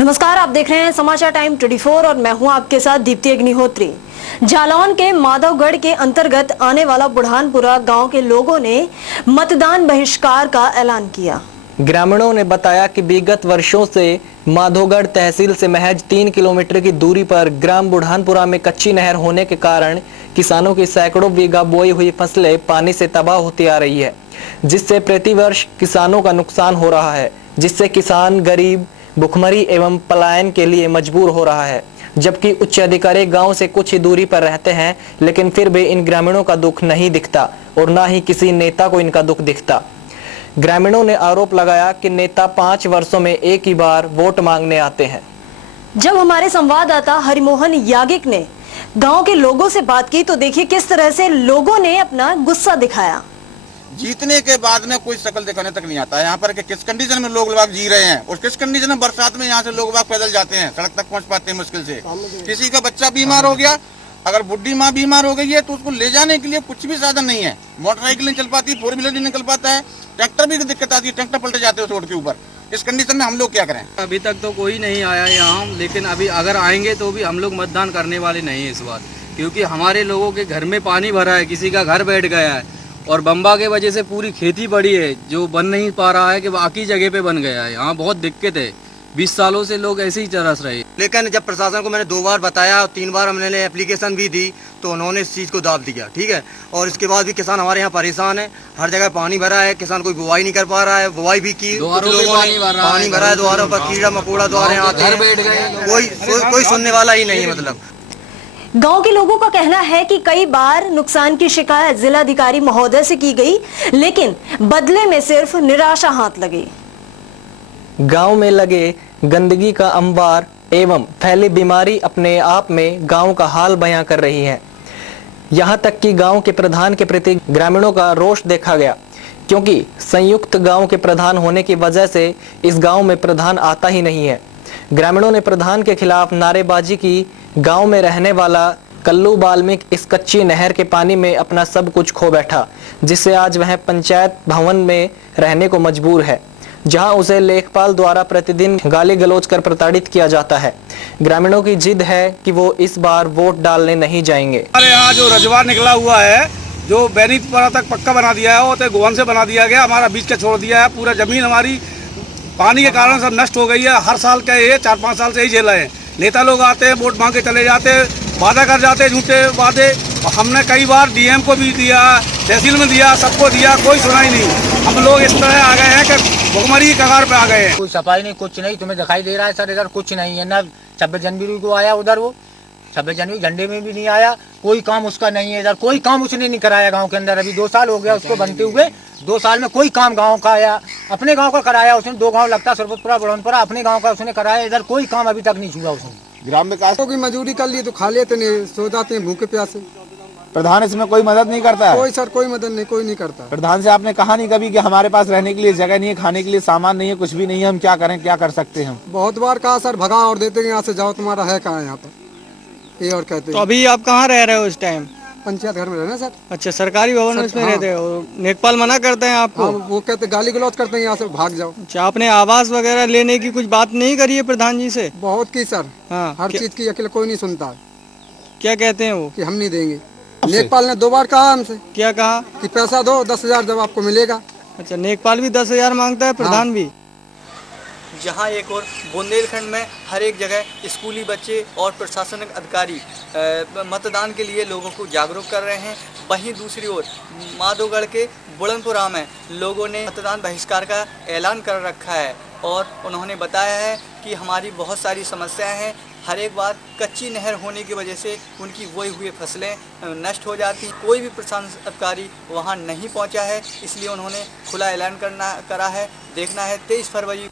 नमस्कार, आप देख रहे हैं समाचार टाइम 24 और मैं हूं आपके साथ दीप्ति अग्निहोत्री। जालौन के माधवगढ़ के अंतर्गत आने वाला बुढ़ानपुरा गांव के लोगों ने मतदान बहिष्कार का ऐलान किया। ग्रामीणों ने बताया कि विगत वर्षों से माधोगढ़ तहसील से महज 3 किलोमीटर की दूरी पर ग्राम बुढ़ानपुरा में कच्ची नहर होने के कारण किसानों की सैकड़ों बीघा बोई हुई फसलें पानी से तबाह होती आ रही है, जिससे प्रतिवर्ष किसानों का नुकसान हो रहा है, जिससे किसान गरीब भुखमरी एवं पलायन के लिए मजबूर हो रहा है। जबकि उच्च अधिकारी गांव से कुछ ही दूरी पर रहते हैं, लेकिन फिर भी इन ग्रामीणों का दुख नहीं दिखता और न ही किसी नेता को इनका दुख दिखता। ग्रामीणों ने आरोप लगाया कि नेता 5 वर्षों में एक ही बार वोट मांगने आते हैं। जब हमारे संवाददाता हरिमोहन यागिक ने गांव के लोगों से बात की तो देखिए किस तरह से लोगों ने अपना गुस्सा दिखाया। जीतने के बाद में कोई शक्ल दिखाने तक नहीं आता है यहाँ पर कि किस कंडीशन में लोग जी रहे हैं और किस कंडीशन में बरसात में यहाँ से लोग पैदल जाते हैं, सड़क तक पहुँच पाते हैं मुश्किल से। किसी का बच्चा बीमार हो गया, अगर बुढ़ी माँ बीमार हो गई है तो उसको ले जाने के लिए कुछ भी साधन नहीं है। मोटरसाइकिल नहीं चल पाती, 4 व्हीलर नहीं निकल पाता है, ट्रैक्टर भी दिक्कत आती है, ट्रैक्टर पलटे जाते हैं रोड के ऊपर। इस कंडीशन में हम लोग क्या करें? अभी तक तो कोई नहीं आया यहाँ, लेकिन अभी अगर आएंगे तो भी हम लोग मतदान करने वाले नहीं है इस बार, क्योंकि हमारे लोगों के घर में पानी भरा है, किसी का घर बैठ गया है और बम्बा के वजह से पूरी खेती पड़ी है जो बन नहीं पा रहा है कि बाकी जगह पे बन गया है। यहाँ बहुत दिक्कत है, 20 सालों से लोग ऐसे ही तरस रहे। लेकिन जब प्रशासन को मैंने 2 बार बताया और 3 बार हमने एप्लीकेशन भी दी तो उन्होंने इस चीज़ को दाब दिया, ठीक है। और इसके बाद भी किसान हमारे यहाँ परेशान है, हर जगह पानी भरा है, किसान कोई बुआई नहीं कर पा रहा है, बुआई भी की, पानी भरा है, द्वारों पर कीड़ा मकोड़ा द्वारे आते हैं, कोई सुनने वाला ही नहीं है। मतलब गांव के लोगों का कहना है कि कई बार नुकसान की शिकायत जिलाधिकारी महोदय से की गई, लेकिन बदले में सिर्फ निराशा हाथ लगी। गांव में लगे गंदगी का अंबार एवं फैली बीमारी अपने आप में गांव का हाल बयां कर रही है। यहां तक कि गांव के प्रधान के प्रति ग्रामीणों का रोष देखा गया, क्योंकि संयुक्त गांव के प्रधान होने की वजह से इस गांव में प्रधान आता ही नहीं है। ग्रामीणों ने प्रधान के खिलाफ नारेबाजी की। गांव में रहने वाला कल्लू बाल्मीक इस कच्ची नहर के पानी में अपना सब कुछ खो बैठा, जिससे आज वह पंचायत भवन में रहने को मजबूर है, जहां उसे लेखपाल द्वारा प्रतिदिन गाली गलौज कर प्रताड़ित किया जाता है। ग्रामीणों की जिद है कि वो इस बार वोट डालने नहीं जाएंगे। हमारे यहाँ जो रजवा निकला हुआ है, जो बैनीतपुरा तक पक्का बना दिया है, वो तो गोवन से बना दिया गया, हमारा बीच का छोड़ दिया है। पूरा जमीन हमारी पानी के कारण सब नष्ट हो गई है। हर साल का ये 4-5 साल से ही झेल रहे हैं। नेता लोग आते हैं, वोट मांग के चले जाते हैं, वादा कर जाते हैं, झूठे वादे। हमने कई बार डीएम को भी दिया, तहसील में दिया, सबको दिया, कोई सुनाई नहीं। हम लोग इस तरह आ गए हैं कि भुखमरी की कगार पे आ गए हैं। कोई सफाई नहीं, कुछ नहीं। तुम्हें दिखाई दे रहा है सर, इधर कुछ नहीं है। ना 26 जनवरी को आया उधर, वो 26 जनवरी झंडे में भी नहीं आया, कोई काम उसका नहीं है। इधर कोई काम उसने नहीं कराया गांव के अंदर। अभी 2 साल हो गया उसको बनते हुए, 2 साल में कोई काम गांव का आया, अपने गांव का कराया उसने। 2 गांव लगता, सरबतपुरा बुढ़ानपुरा, अपने गांव का उसने कराया। इधर कोई काम अभी तक नहीं छुआ उसने। ग्राम विकास की मजदूरी कर लिए तो खा लेते नहीं, सो जाते हैं भूखे प्यासे। प्रधान इसमें कोई मदद नहीं करता है? कोई सर, कोई मदद नहीं, कोई नहीं करता। प्रधान से आपने कहा नहीं कभी कि हमारे पास रहने के लिए जगह नहीं है, खाने के लिए सामान नहीं है, कुछ भी नहीं है, हम क्या करें, क्या कर सकते हैं? बहुत बार कहा सर, भगा और देते हैं, यहाँ से जाओ, तुम्हारा है कहाँ यहाँ पर, ये और कहते। तो अभी आप कहाँ रह रहे हो इस टाइम? पंचायत घर में रहना सर। अच्छा, सरकारी भवन में इसमें रहते हो? लेखपाल मना करते हैं आपको? वो कहते गाली गलौज करते हैं, यहाँ से भाग जाओ। अच्छा, आपने आवास वगैरह लेने की कुछ बात नहीं करी है प्रधान जी से? बहुत की सर, हाँ, हर चीज की, अकेले कोई नहीं सुनता। क्या कहते हैं वो? कि हम नहीं देंगे। लेखपाल ने 2 बार कहा हमसे। क्या कहा? कि पैसा दो, 10,000 जब आपको मिलेगा। अच्छा, लेखपाल भी 10,000 मांगता है, प्रधान भी? जहां एक और बुंदेलखंड में हर एक जगह स्कूली बच्चे और प्रशासनिक अधिकारी मतदान के लिए लोगों को जागरूक कर रहे हैं, वहीं दूसरी ओर माधोगढ़ के बुढ़ानपुरा में लोगों ने मतदान बहिष्कार का ऐलान कर रखा है और उन्होंने बताया है कि हमारी बहुत सारी समस्याएं हैं। हर एक बार कच्ची नहर होने की वजह से उनकी बोई हुई फसलें नष्ट हो जाती, कोई भी प्रशासनिक अधिकारी वहां नहीं पहुंचा है, इसलिए उन्होंने खुला ऐलान करा है। देखना है 23 फरवरी